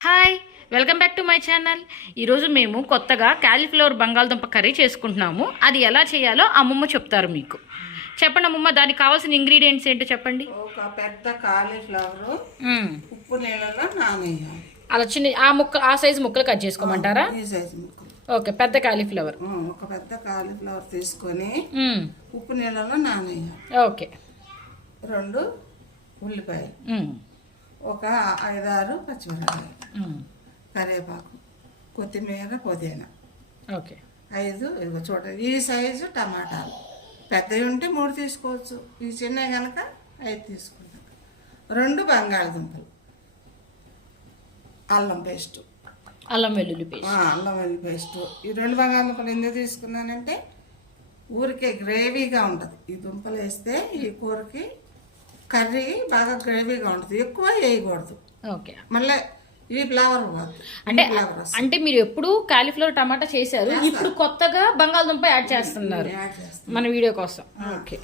Hi welcome back to my channel. ఈరోజు మేము కొత్తగా క్యాలీఫ్లవర్ బంగాళదుంప కర్రీ చేసుకుంటున్నాము. అది ఎలా చేయాలో అమ్మమ్మ చెప్తారు మీకు. చెప్పండి అమ్మమ్మ దానికి కావాల్సిన ఇంగ్రీడియంట్స్ ఏంటో చెప్పండి. ఒక పెద్ద కాలీఫ్లవర్. ఉప్పు నీళ్ళలో నానేయాలి. అలా చిన్న ఆ ముక్క ఆ సైజు ముక్కలు కట్ చేసుకోమంటారా? ఈ సైజు ముక్కలు. ఓకే పెద్ద క్యాలీఫ్లవర్ ఆ, ఒక పెద్ద కాలీఫ్లవర్ తీసుకొని. ఉప్పు నీళ్ళలో నానేయాలి. ఓకే. రెండు ఉల్లిపాయలు. మ్మ్. ఒక ఐదారు పచ్చిమిరపకాయలు. కరివేపాకు కొత్తిమీర పుదీనా. ఓకే. ఐదు ఇదిగో చూడండి ఈ సైజు టమాటాలు. పెద్దవి ఉంటే మూడు తీసుకోవచ్చు. ఈ చిన్నవి కనుక ఐదు తీసుకుంటాం. రెండు బంగాళదుంపలు. అల్లం పేస్ట్. అల్లం వెల్లుల్లి పేస్ట్. అల్లం వెల్లుల్లి పేస్ట్. ఈ రెండు బంగాళదుంపలు ఎందుకు తీసుకున్నానంటే ఊరికే గ్రేవీగా ఉంటుంది. ఈ దుంపలు వేస్తే ఈ కూరకి కర్రీ బాగా గ్రేవీగా ఉంటుంది. ఎక్కువ వేయకూడదు. ఓకే. మళ్ళీ ఈ ఫ్లేవర్ అంటే అంటే మీరు ఎప్పుడు కాలీఫ్లవర్ టమాటా చేశారు. ఇప్పుడు కొత్తగా బంగాళదుంప యాడ్ చేస్తున్నారు మన వీడియో కోసం. ఓకే.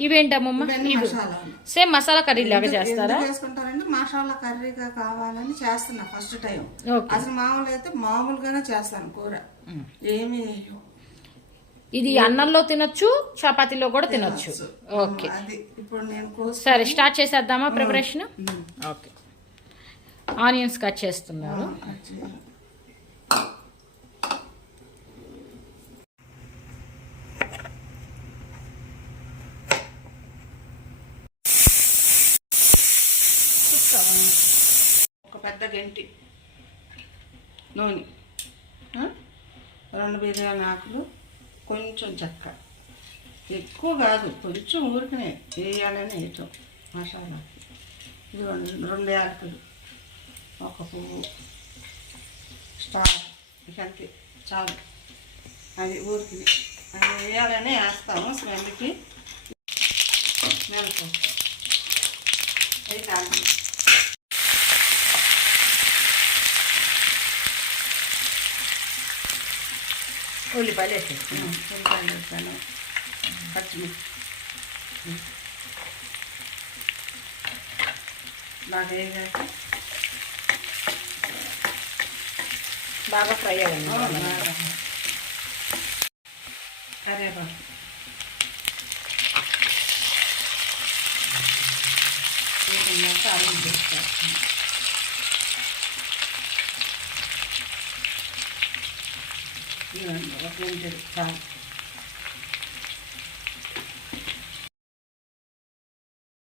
ఇవేంటి అమ్మమ్మ ఇవన్నీ ఇవి. మసాలాలు. సేమ్ మసాలా కర్రీ లాగా చేస్తారా? ఎందుకు చేసుకుంటారంటే మసాలా కర్రీగా కావాలని చేస్తున్నా ఫస్ట్ టైం. అసలు మామూలు అయితే మామూలుగానే చేస్తాను కూర. ఏమి. ఇది అన్నంలో తినొచ్చు చపాతీలో కూడా తినొచ్చు. ఓకే సరే స్టార్ట్ చేసేద్దామా ప్రిపరేషన్ ఓకే ఆనియన్స్ కట్ చేస్తున్నారు. చేయాలి. ఒక పెద్ద గంటి. నూనె? రెండు బిర్యానీ ఆకులు కొంచెం చెక్క. ఎక్కువ కాదు కొంచెం ఊరికనే వేయాలని వేయటం మసాలా. ఇది రెండు యాలకులు ఒక పువ్వు స్టార్ ఇకంతే చాలు. అది ఊరికి అది వేయాలని వేస్తాము స్మెల్కి. స్మెల్ అది కాదు ఉల్లిపాయలు వేసేసి ఉల్లిపాయలు వేసాను పచ్చిమిర్చి బాగా వేగాక బాగా ఫ్రై అవ్వండి బాగా వేసుకున్నాక అల్లం వేసుకోవాలి ఒక గంటలు చాలు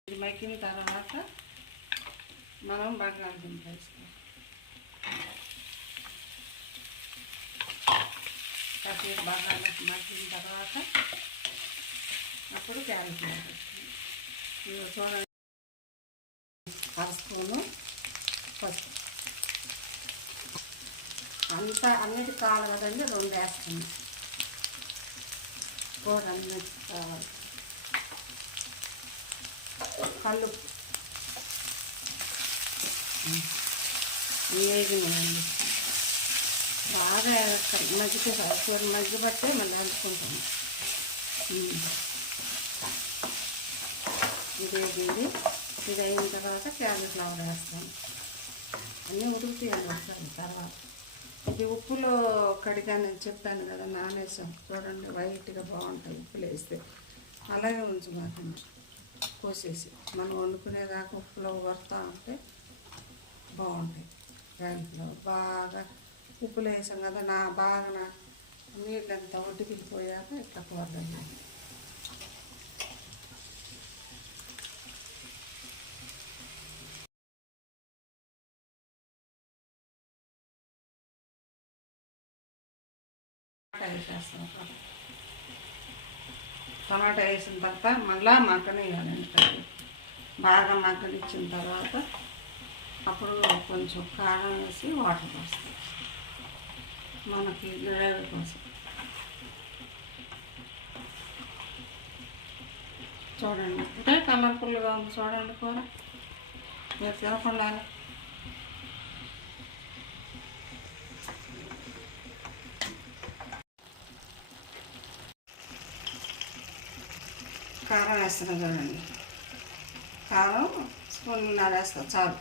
ఇది మగ్గిన తర్వాత మనం బంగాళదుంప వేసుకోవాలి కాసేపు బాగా మగ్గిన తర్వాత అప్పుడు క్యారెట్ ఇదిగో చూడండి అర స్పూను పసుపు అంతా అన్నిటి కావాలి కదండి రెండు వేస్తున్నాం కూర అన్నిటి కావాలి కళ్ళు వేగినాయండి బాగా మజ్జిగ కూర మజ్జిగ పట్టే మళ్ళీ అంటుకుంటాము. ఇది ఇది అయిన తర్వాత క్యాలీఫ్లవర్ వేస్తాను అన్నీ ఉడుకుతాయండి ఒకసారి తర్వాత ఇది ఉప్పులో కడిగా నేను చెప్పాను కదా నానేసాం. చూడండి వైట్గా బాగుంటాయి ఉప్పులు వేస్తే అలాగే ఉంచుమాకండి కోసేసి. మనం వండుకునేదాకా ఉప్పులో వరుతా ఉంటే బాగుంటాయి. దాంట్లో బాగా ఉప్పులు వేసాం కదా నా బాగా నా నీళ్ళంతా ఒడ్డుకెళ్ళిపోయాక ఇట్లా కూరదండి టమాటా వేసేస్తాం టమాటా వేసిన తర్వాత మళ్ళా మగ్గనివ్వాలండి కర్రీ బాగా మగ్గనిచ్చిన తర్వాత అప్పుడు కొంచెం కారం వేసి వాటర్ పోస్తాం మనకి గ్రేవీ కోసం. చూడండి. అంటే కలర్ఫుల్గా ఉంది చూడండి కూర. మీరు తినకుండా కారం వేస్తున్నాం చూడండి. కారం స్పూన్ వేస్తాం చాలు.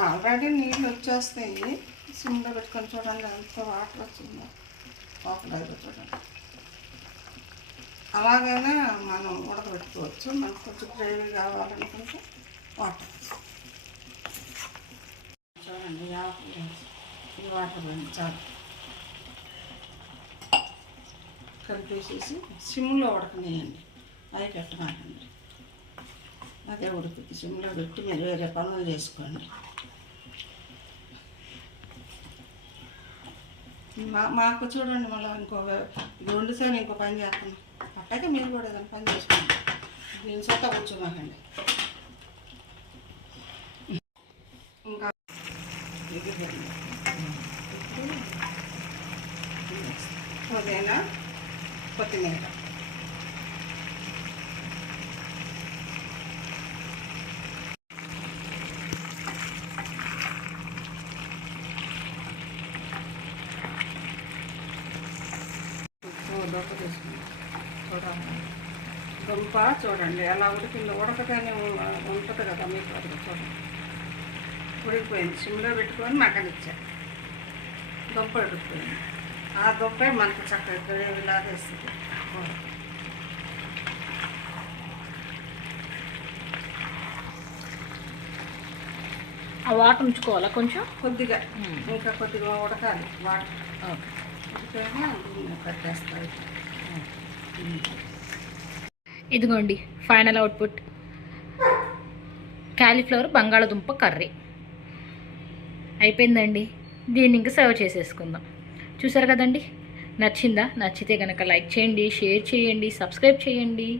ఆల్రెడీ నీళ్ళు వచ్చేస్తాయి. సిమ్లో పెట్టుకొని చూడండి ఎంత వాటర్ వచ్చిందో. ఓపెన్ చూడండి. అలాగైనా మనం ఉడకబెట్టుకోవచ్చు. మనకు కొంచెం గ్రేవీ కావాలనుకుంటే వాటర్. చూడండి ఆకులు. ఈ వాటర్ పోయింది చాలు కలిపేసేసి సిమ్లో ఉడకనేయండి. అవి పెట్టమాకండి. అదే ఉడుకుద్ది సిమ్లో పెట్టి మీరు వేరే పనులు చేసుకోండి. మా మాకు చూడండి మళ్ళీ ఇంకో ఇది వండుతాను ఇంకో పని చేస్తాను. అట్టయితే మీరు కూడా ఏదైనా పని చేసుకోండి. నేను సొంత కూర్చోమాకండి. ఇంకా ఇది పెట్టండి. ఇప్పుడు పుదీనా కొత్తిమీర. దొంప తీసుకుందాం చూడండి దుంప చూడండి. అలా ఉడికింది. ఉడకగానే ఉంటుంది కదా మీకు అది చూడండి. ఉడికిపోయింది. సిమ్లో పెట్టుకొని మగ్గనిచ్చా దుంప ఉడికిపోయింది. ఆ దుంపే మనకు చక్కగా గ్రేవీ లాగేస్తుంది ఆ వాటర్ ఉంచుకోవాలా కొంచెం? కొద్దిగా. ఇంకా కొద్దిగా ఉడకాలి. వాటర్. కట్టేస్తాయి ఇదిగోండి ఫైనల్ అవుట్పుట్. క్యాలీఫ్లవర్ బంగాళదుంప కర్రీ. అయిపోయిందండి. దీన్ని ఇంకా సర్వ్ చేసేసుకుందాం. చూసారు కదండి? నచ్చిందా? నచ్చితే కనుక లైక్ చేయండి షేర్ చేయండి సబ్స్క్రైబ్ చేయండి.